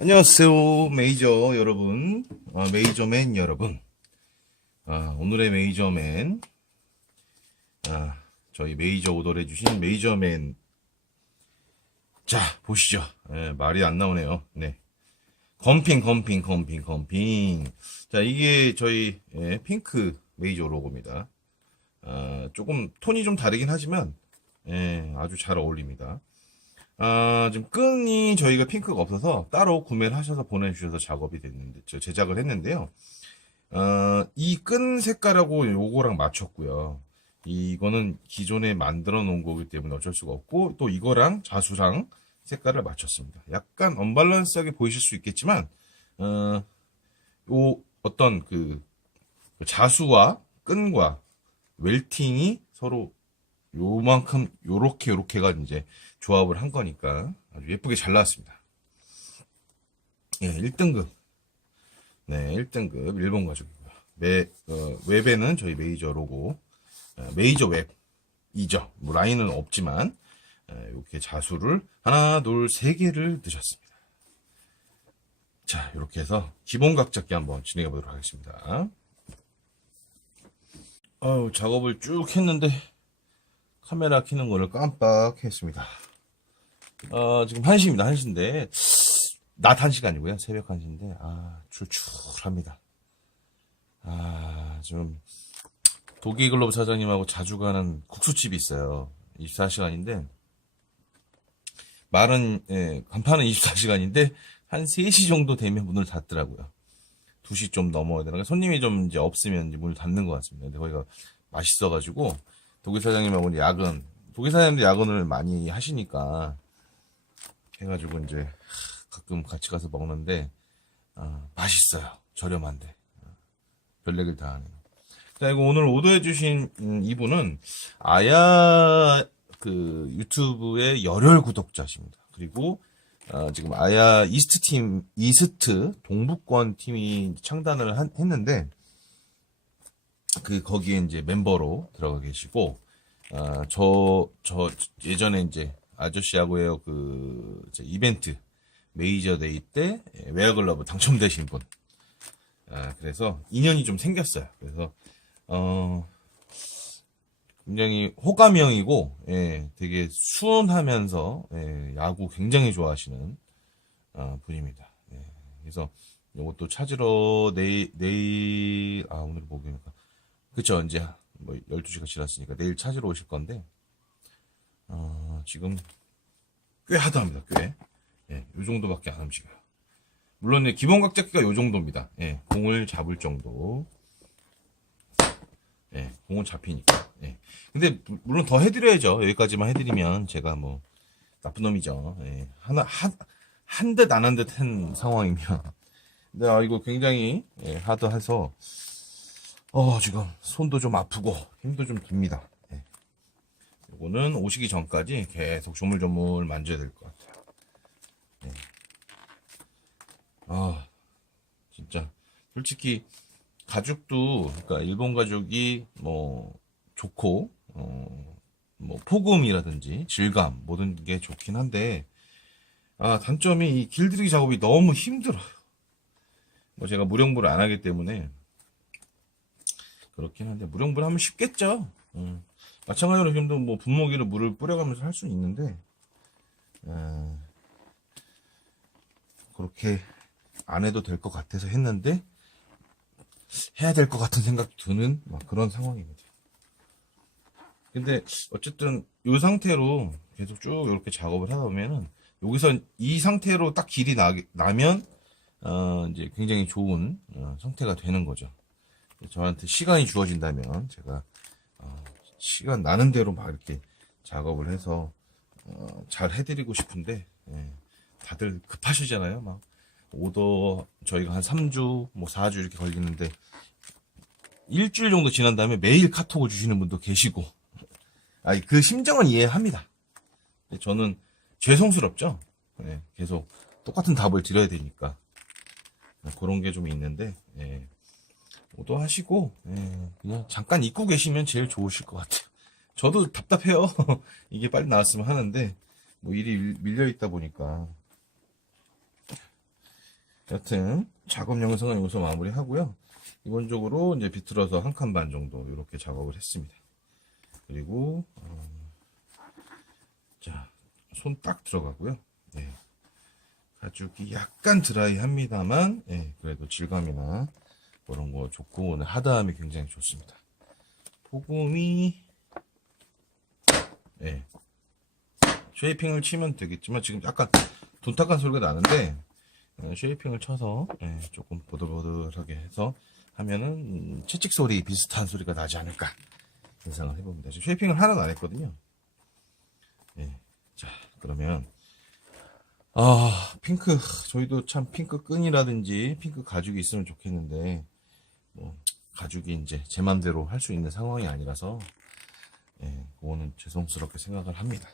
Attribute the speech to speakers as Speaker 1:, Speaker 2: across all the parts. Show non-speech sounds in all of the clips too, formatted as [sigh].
Speaker 1: 안녕하세요, 메이저 여러분, 아, 메이저맨 여러분. 아, 오늘의 메이저맨, 아, 저희 메이저 오더를 해주신 메이저맨. 자, 보시죠. 예, 말이 안 나오네요. 네. 검핑, 검핑, 검핑, 검핑. 자, 이게 저희 예, 핑크 메이저 로고입니다. 아, 조금 톤이 좀 다르긴 하지만, 예, 아주 잘 어울립니다. 아, 지금 끈이 저희가 핑크가 없어서 따로 구매를 하셔서 보내주셔서 작업이 됐는데, 저 제작을 했는데요. 어, 이 끈 색깔하고 요거랑 맞췄고요. 이거는 기존에 만들어 놓은 거기 때문에 어쩔 수가 없고, 또 이거랑 자수랑 색깔을 맞췄습니다. 약간 언밸런스하게 보이실 수 있겠지만, 어, 요 어떤 그 자수와 끈과 웰팅이 서로 요만큼 요렇게 요렇게가 이제 조합을 한 거니까 아주 예쁘게 잘 나왔습니다. 예, 1등급. 네, 1등급 일본 가죽이고요. 매, 어, 웹에는 저희 메이저 로고, 어, 메이저 웹이죠. 뭐 라인은 없지만 어, 이렇게 자수를 하나, 둘, 세 개를 넣으셨습니다. 자, 이렇게 해서 기본 각 잡기 한번 진행해 보도록 하겠습니다. 아유, 작업을 쭉 했는데 카메라 켜는 거를 깜빡했습니다. 어, 지금 1시입니다. 1시인데, 낮 1시가 아니고요. 새벽 1시인데, 아, 출출합니다. 아, 좀, 도기글로브 사장님하고 자주 가는 국수집이 있어요. 24시간인데, 말은, 예, 간판은 24시간인데, 한 3시 정도 되면 문을 닫더라고요. 2시 좀 넘어야 되나. 손님이 좀 이제 없으면 이제 문을 닫는 것 같습니다. 근데 거기가 맛있어가지고, 독일 사장님하고 야근, 독일 사장님도 야근을 많이 하시니까, 해가지고 이제 가끔 같이 가서 먹는데, 아, 맛있어요. 저렴한데. 별 얘기를 다 하네요. 자, 이거 오늘 오더해 주신 음, 이분은 아야 그 유튜브의 열혈 구독자십니다. 그리고 어, 지금 아야 이스트 팀, 이스트 동북권 팀이 창단을 한- 했는데, 그 거기에 이제 멤버로 들어가 계시고 아, 저, 저 예전에 이제 아저씨하고의 그 이벤트 메이저 데이 때 웨어글러브 당첨되신 분. 아, 그래서 인연이 좀 생겼어요. 그래서 어 굉장히 호감형이고 예, 되게 순하면서 예, 야구 굉장히 좋아하시는 아, 분입니다. 예, 그래서 이것도 찾으러 내일 내일 아 오늘 목요일이니까 그쵸, 이제, 뭐, 12시가 지났으니까 내일 찾으러 오실 건데, 어, 지금, 꽤 하다합니다, 꽤. 예, 요 정도밖에 안 움직여요. 물론, 예, 기본 각잡기가 요 정도입니다. 예, 공을 잡을 정도. 예, 공은 잡히니까. 예. 근데, 무- 물론 더 해드려야죠. 여기까지만 해드리면 제가 뭐, 나쁜 놈이죠. 예, 하나, 한, 한듯 안 한 듯한 상황이면. 근데, 아, 이거 굉장히, 예, 하드해서, 어, 지금 손도 좀 아프고 힘도 좀 듭니다. 예. 요거는 오시기 전까지 계속 조물조물 만져야 될 것 같아요. 예. 아, 진짜 솔직히 가죽도 그러니까 일본 가죽이 뭐 좋고 어, 뭐 폭음이라든지 질감 모든 게 좋긴 한데 아 단점이 이 길들이기 작업이 너무 힘들어요. 뭐 제가 무령부를 안 하기 때문에 그렇긴 한데 무령불 하면 쉽겠죠. 음. 마찬가지로 지금도 뭐 분무기로 물을 뿌려가면서 할 수는 있는데 에, 그렇게 안 해도 될 것 같아서 했는데 해야 될 것 같은 생각 드는 막 그런 상황입니다. 근데 어쨌든 이 상태로 계속 쭉 이렇게 작업을 하다 보면은 여기서 이 상태로 딱 길이 나, 나면 어, 이제 굉장히 좋은 어, 상태가 되는 거죠. 저한테 시간이 주어진다면 제가 어, 시간 나는 대로 막 이렇게 작업을 해서 어, 잘 해드리고 싶은데 예, 다들 급하시잖아요. 막 오더 저희가 한 3주 뭐 4주 이렇게 걸리는데 일주일 정도 지난 다음에 매일 카톡을 주시는 분도 계시고 아니 그 심정은 이해합니다. 저는 죄송스럽죠. 예, 계속 똑같은 답을 드려야 되니까 그런 게 좀 있는데 예. 오도하시고 예, 그냥 잠깐 잊고 계시면 제일 좋으실 것 같아요. 저도 답답해요. [laughs] 이게 빨리 나왔으면 하는데 뭐 일이 밀려 있다 보니까 여튼 작업 영상은 여기서 마무리하고요. 기본적으로 이제 비틀어서 한 칸 반 정도 이렇게 작업을 했습니다. 그리고 어, 자, 손 딱 들어가고요. 예. 가죽이 약간 드라이합니다만, 예, 그래도 질감이나 그런 거 좋고 오늘 하다함이 굉장히 좋습니다. 포금이 예, 쉐이핑을 치면 되겠지만 지금 약간 돈탁한 소리가 나는데 예, 쉐이핑을 쳐서 예, 조금 보들보들하게 해서 하면은 음, 채찍 소리 비슷한 소리가 나지 않을까 예상을 해봅니다. 쉐이핑을 하나도 안 했거든요. 예, 자 그러면 아 핑크 저희도 참 핑크 끈이라든지 핑크 가죽이 있으면 좋겠는데 뭐 가죽이 이제 제 맘대로 할 수 있는 상황이 아니라서 예, 그거는 죄송스럽게 생각을 합니다.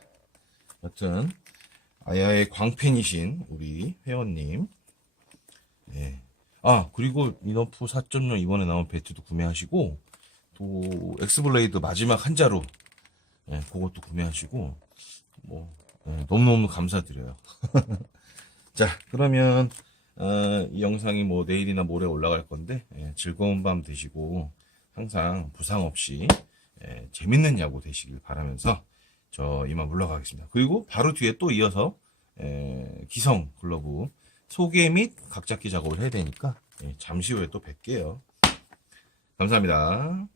Speaker 1: 여튼 아야의 광팬이신 우리 회원님 예. 아 그리고 미너프 4.0 이번에 나온 배트도 구매하시고 또 엑스블레이드 마지막 한자로 예, 그것도 구매하시고 뭐 예, 너무너무 감사드려요. [laughs] 자 그러면 어, 이 영상이 뭐 내일이나 모레 올라갈 건데 예, 즐거운 밤 되시고 항상 부상 없이 예, 재밌는 야구 되시길 바라면서 저 이만 물러가겠습니다. 그리고 바로 뒤에 또 이어서 예, 기성 글러브 소개 및 각잡기 작업을 해야 되니까 예, 잠시 후에 또 뵐게요. 감사합니다.